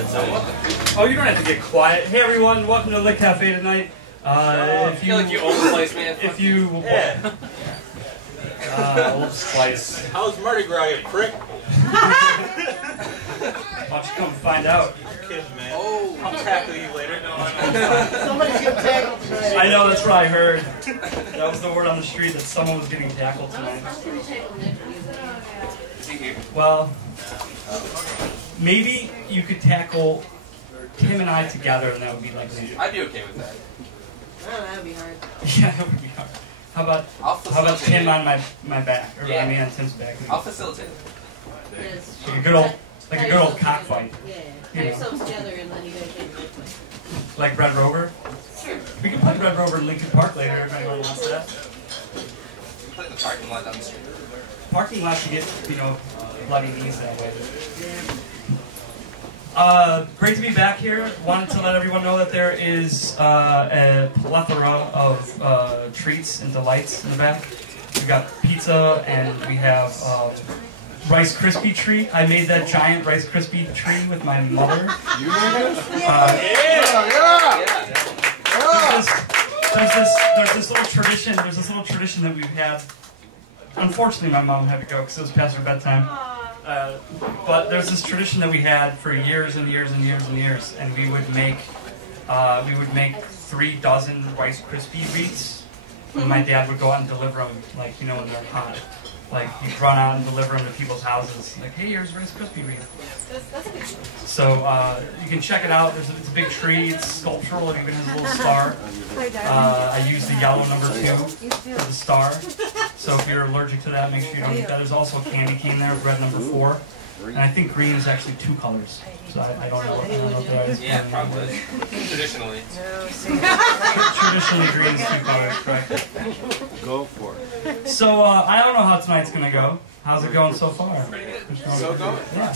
Oh, you don't have to get quiet. Hey everyone, welcome to Lit Cafe tonight. I feel like you own the place, man. If you... Yeah. We'll slice. How's Mardi Gras, you prick? Why don't you come find out? I'm kidding, man. Oh, I'll tackle you later. No, Somebody's getting tackled tonight. I know, that's what I heard. That was the word on the street, that someone was getting tackled tonight. Well, maybe you could tackle Tim and I together, and that would be like... I'd be okay with that. Oh, that would be hard. Yeah, that would be hard. How about Tim on my back, or I mean on Tim's back? I'll facilitate. Like a good old cockfight. Yeah. You know. Yourselves together and then you guys get it. Like Red Rover. Sure. We can play Red Rover in Lincoln Park later if anyone wants that. We can play in the parking lot down the street. Parking lot to get, you know, bloody knees that way. Great to be back here. Wanted to let everyone know that there is a plethora of treats and delights in the back. We've got pizza and we have Rice Krispie treat. I made that giant Rice Krispie tree with my mother. You made it? There's this little tradition. There's this little tradition that we've had. Unfortunately, my mom had to go because it was past her bedtime. But there's this tradition that we had for years and years and years and years, and we would make 3 dozen Rice Krispie wreaths, and my dad would go out and deliver them, like, you know, when they're hot. Like, he'd run out and deliver them to people's houses. Like, hey, here's Rice Krispie wreath. So you can check it out. It's a big tree. It's sculptural. It even has a little star. I use the yellow #2 for the star. So if you're allergic to that, make sure you don't eat that. There's also a candy cane there with red #4. And I think green is actually 2 colors. So I don't know if that is. Yeah, probably. Traditionally. Traditionally, green is 2 colors, correct? Go for it. So I don't know how tonight's going to go. How's it going so far? So going? Yeah.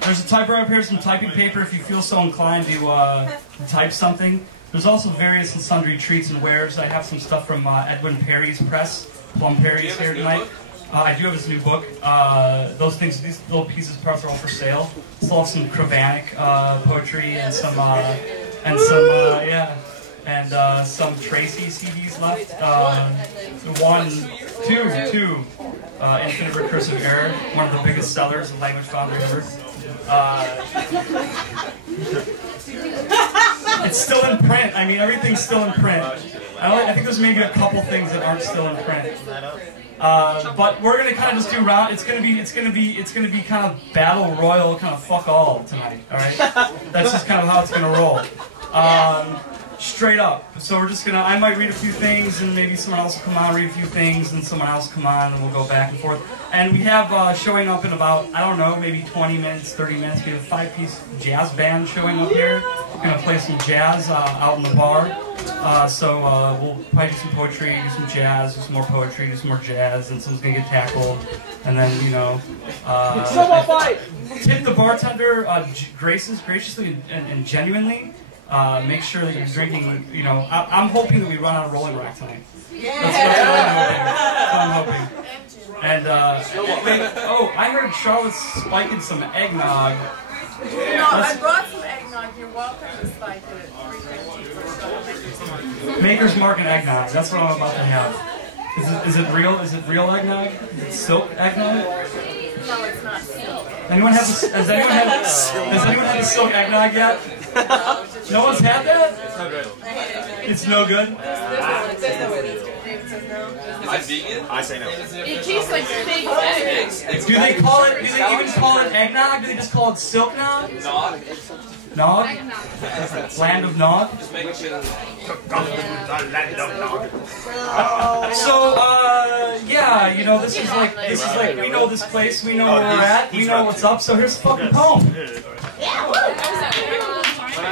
There's a typewriter up here, some typing paper if you feel so inclined to type something. There's also various and sundry treats and wares. I have some stuff from Edwin Perry's press. Plum Perry's here tonight. I do have his new book. Those things, these little pieces, parts are all for sale. Still have some Kravanic poetry and some some Tracy CDs left. Two. Infinite Recursive Error, one of the biggest sellers of Language Foundry ever. It's still in print. I mean, everything's still in print. I think there's maybe a couple things that aren't still in print. But we're gonna kind of just do round. It's gonna be kind of battle royal, kind of fuck all tonight. All right, that's just kind of how it's gonna roll. Straight up. So we're just gonna. I might read a few things, and maybe someone else will come on, read a few things, and someone else come on, and we'll go back and forth. And we have showing up in about, I don't know, maybe 20 minutes, 30 minutes. We have a 5-piece jazz band showing up here. We're gonna play some jazz out in the bar. So we'll probably do some poetry, do some jazz, do some more poetry, do some more jazz, and someone's gonna get tackled, and then, you know, tip the bartender graciously and genuinely. Make sure that you're drinking, you know, I'm hoping that we run out of Rolling Rock tonight. That's what I'm hoping. And, I heard Charlotte's spiking some eggnog. No, I brought some eggnog. You're welcome to spike it. Maker's Mark and eggnog. That's what I'm about to have. Is it real? Is it real eggnog? Is it silk eggnog? No, it's not silk. Has anyone had the silk eggnog yet? No one's had that? It's no good. It's no good? Is it vegan? I say no. It tastes like fake eggs. Do they even call it eggnog? Do they just call it silk nog? Nog. Nog? Land of Nog? Just making sure. So, yeah, you know, this is like, we know this place, we know where we're at, we know what's up, so here's the fucking poem.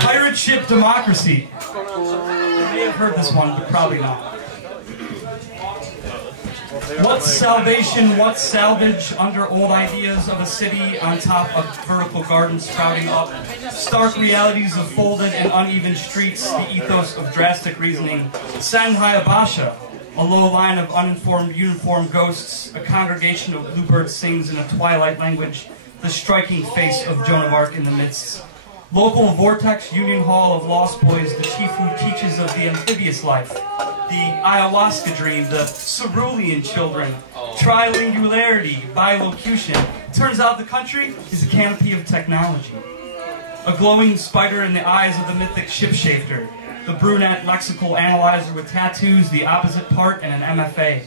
Pirate Ship Democracy. You may have heard this one, but probably not. What's salvation, what's salvage under old ideas of a city on top of vertical gardens sprouting up? Stark realities of folded and uneven streets, the ethos of drastic reasoning. Sanhayabasha, a low line of uninformed, uniform ghosts, a congregation of bluebirds sings in a twilight language, the striking face of Joan of Arc in the midst. Local Vortex Union Hall of Lost Boys, the chief who teaches of the amphibious life, the ayahuasca dream, the cerulean children, trilingularity, bilocution. Turns out the country is a canopy of technology. A glowing spider in the eyes of the mythic shipshifter, the brunette lexical analyzer with tattoos, the opposite part, and an MFA.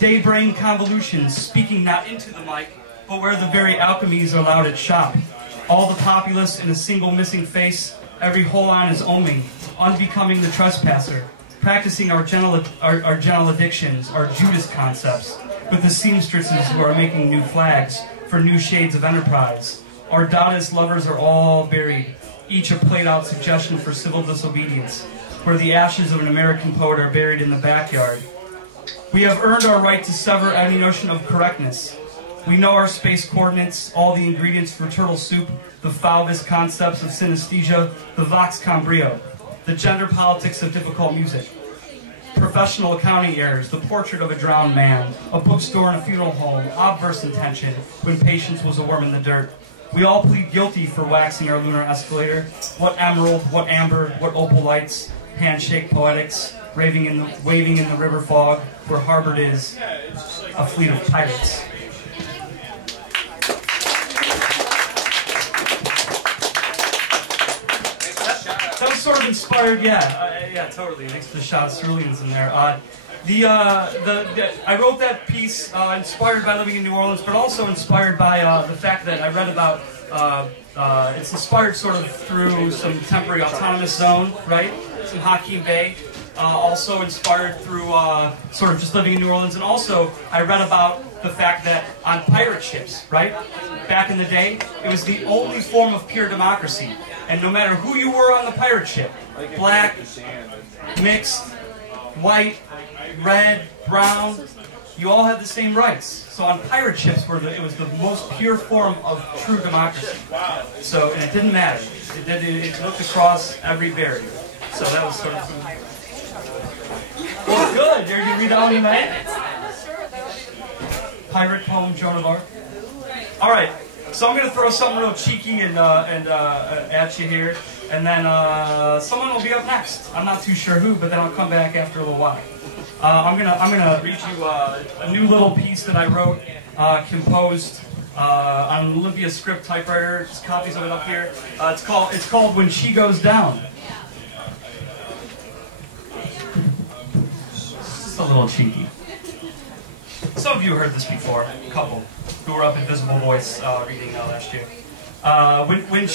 Day-brain convolutions, speaking not into the mic, but where the very alchemies are allowed at shop. All the populace in a single missing face, every hole on his oming, unbecoming the trespasser, practicing our gentle addictions, our Judas concepts, with the seamstresses who are making new flags for new shades of enterprise. Our Dadaist lovers are all buried, each a played-out suggestion for civil disobedience, where the ashes of an American poet are buried in the backyard. We have earned our right to sever any notion of correctness. We know our space coordinates, all the ingredients for turtle soup, the Fauvis concepts of synesthesia, the vox cambrio, the gender politics of difficult music, professional accounting errors, the portrait of a drowned man, a bookstore and a funeral home, obverse intention, when patience was a worm in the dirt. We all plead guilty for waxing our lunar escalator. What emerald, what amber, what opal lights, handshake poetics, waving in the river fog, where harbored is a fleet of pirates. That was sort of inspired, yeah, totally. Thanks for the shot of ceruleans in there. I wrote that piece inspired by living in New Orleans, but also inspired by the fact that I read about, it's inspired sort of through some temporary autonomous zone, right? Some Hakeem Bey. Also inspired through sort of just living in New Orleans, and also I read about the fact that on pirate ships, right? Back in the day, it was the only form of pure democracy. And no matter who you were on the pirate ship, black, mixed, white, red, brown, you all had the same rights. So on pirate ships, it was the most pure form of true democracy. So, and it didn't matter. It looked across every barrier. So that was sort of... Well, good. You're going to read the Omni Man? Pirate poem, Joan of Arc. All right. So I'm going to throw something real cheeky and at you here, and then someone will be up next. I'm not too sure who, but then I'll come back after a little while. I'm gonna read you a new little piece that I wrote, composed on an Olympia script typewriter. Just copies of it up here. It's called "When She Goes Down." Just a little cheeky. Some of you heard this before. A couple who were up at Visible Voice reading last year. When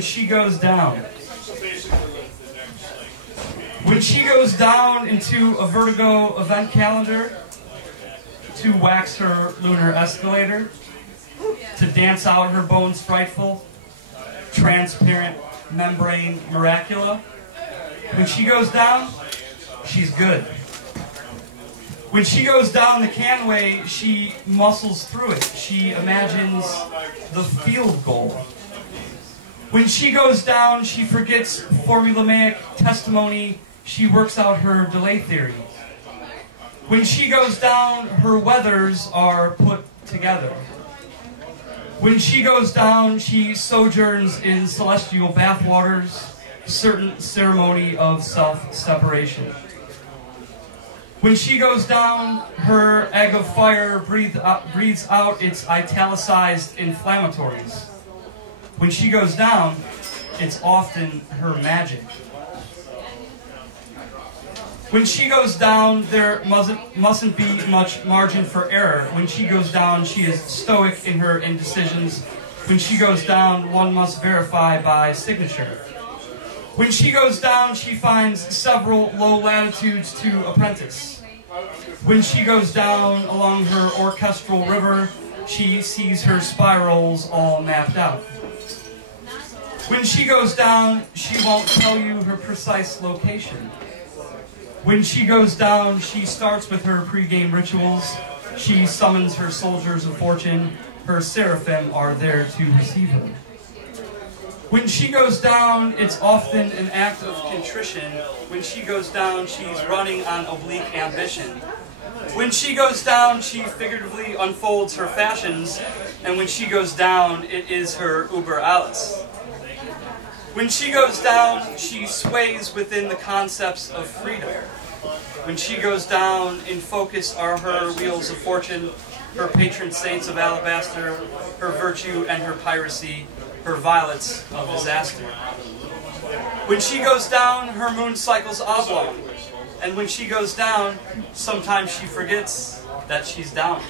she goes down. When she goes down into a Vertigo event calendar to wax her lunar escalator, to dance out her bones frightful, transparent membrane miracula. When she goes down, she's good. When she goes down the canway, she muscles through it. She imagines the field goal. When she goes down, she forgets formulaic testimony. She works out her delay theory. When she goes down, her weathers are put together. When she goes down, she sojourns in celestial bathwaters, certain ceremony of self-separation. When she goes down, her egg of fire breathes out its italicized inflammatories. When she goes down, it's often her magic. When she goes down, there mustn't be much margin for error. When she goes down, she is stoic in her indecisions. When she goes down, one must verify by signature. When she goes down, she finds several low latitudes to apprentice. When she goes down along her orchestral river, she sees her spirals all mapped out. When she goes down, she won't tell you her precise location. When she goes down, she starts with her pre-game rituals. She summons her soldiers of fortune. Her seraphim are there to receive her. When she goes down, it's often an act of contrition. When she goes down, she's running on oblique ambition. When she goes down, she figuratively unfolds her fashions. And when she goes down, it is her Uber Alice. When she goes down, she sways within the concepts of freedom. When she goes down, in focus are her wheels of fortune, her patron saints of alabaster, her virtue and her piracy, her violets of disaster. When she goes down, her moon cycles oblong. And when she goes down, sometimes she forgets that she's down.